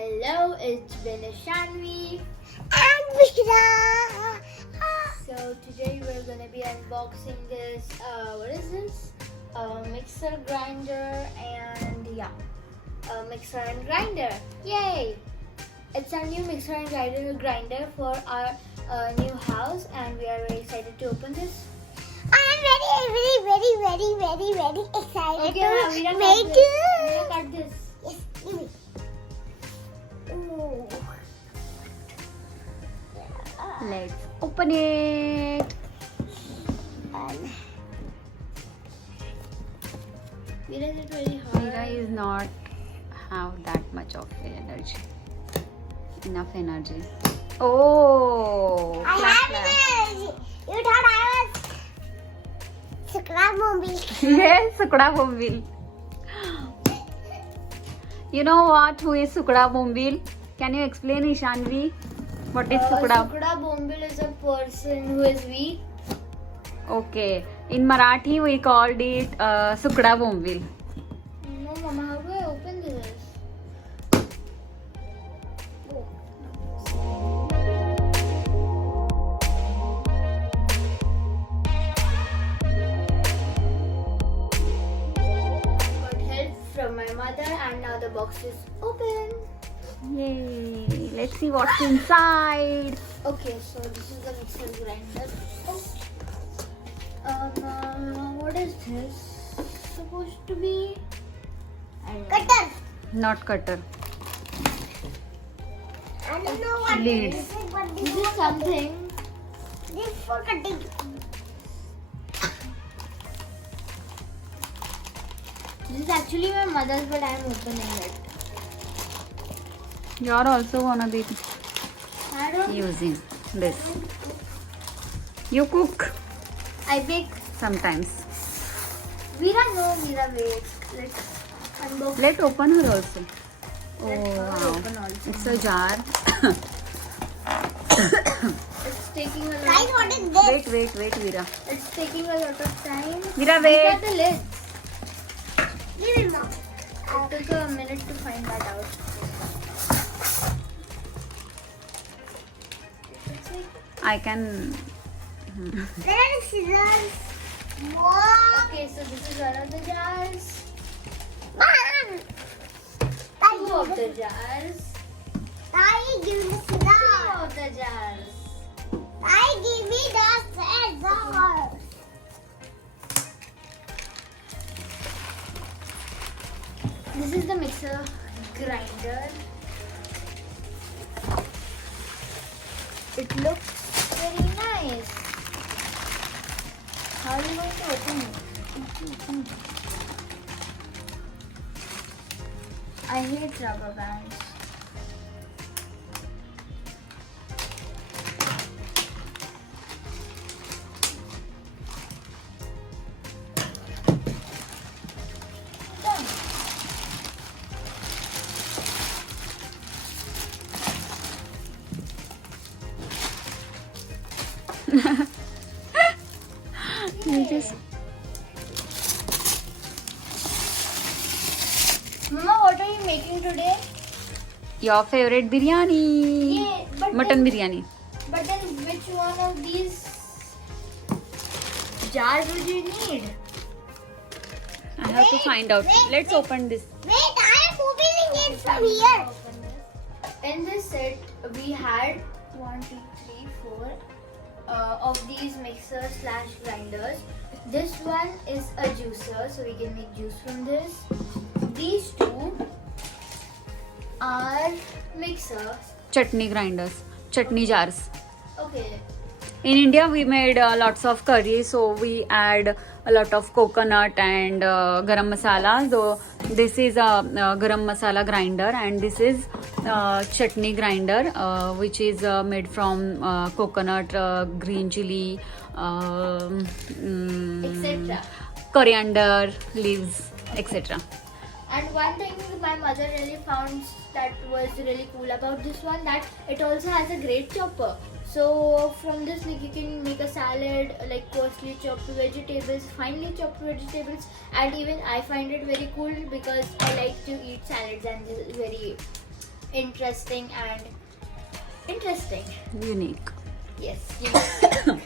Hello, it's been Shanvi. And Mira. So today we're gonna be unboxing this. What is this? Mixer grinder and mixer and grinder. Yay! It's our new mixer and grinder for our new house, and we are very excited to open this. I am very excited Okay, to Veera, make cut this. Yes, give me. Ooh. Let's open it. And Veera, is it very hard? Mira is not have that much of energy. Enough energy. Oh, I clap, have clap. energy. You thought I was Scrap movie. Yes, Sukda Bombil. You know what? Who is Sukda Bombil? Can you explain, Ishanvi? What is Sukda? Sukda Bombil is a person who is weak. Okay. In Marathi, we called it Sukda Bombil. No, Mama, how do I open this? Got help from my mother, and now the box is open. Yay! Let's see what's inside. Okay, so this is the mixer grinder. What is this supposed to be? I don't know. Cutter. Not cutter. I don't know what Leads. this is, but This is something. this is for cutting. This is actually my mother's, but I am opening it. You are also gonna be I don't. using this. You cook I bake. sometimes. Veera, no, Veera, wait. Let's unbox. Let's open her also. Oh Let's wow. open also. It's a jar. It's taking a Guys, lot. what is this? Wait, Veera. It's taking a lot of time. Veera, These are wait. the lids. Give me mom. It took a minute to find that out. It's like, I can. There are scissors. Mom. okay, so this is one of the jars. Mom. Two of the jars. I give me the Two scissors. of the jars. I give me the scissors. This is the mixer grinder. It looks very nice. How are you going to open it? I hate rubber bands. Done. You just. Mama, what are you making today? Your favorite biryani. Yeah, but Mutton then, biryani. But then which one of these jars would you need? I have to find out. Let's open this. Wait, I am opening it from here. In this set, we had 1, 2, 3, 4 of these mixers / grinders. This one is a juicer, so we can make juice from this. These two are mixers. Chutney grinders. Chutney jars. Okay. In India, we made lots of curry, so we add a lot of coconut and garam masala. So this is a garam masala grinder, and this is chutney grinder, which is made from coconut, green chili, Etc. coriander leaves, etc. And one thing my mother really found that was really cool about this one, that it also has a great chopper. So from this, like, you can make a salad, like coarsely chopped vegetables, finely chopped vegetables, and even I find it very cool because I like to eat salads, and this is very interesting and interesting. Unique. Yes.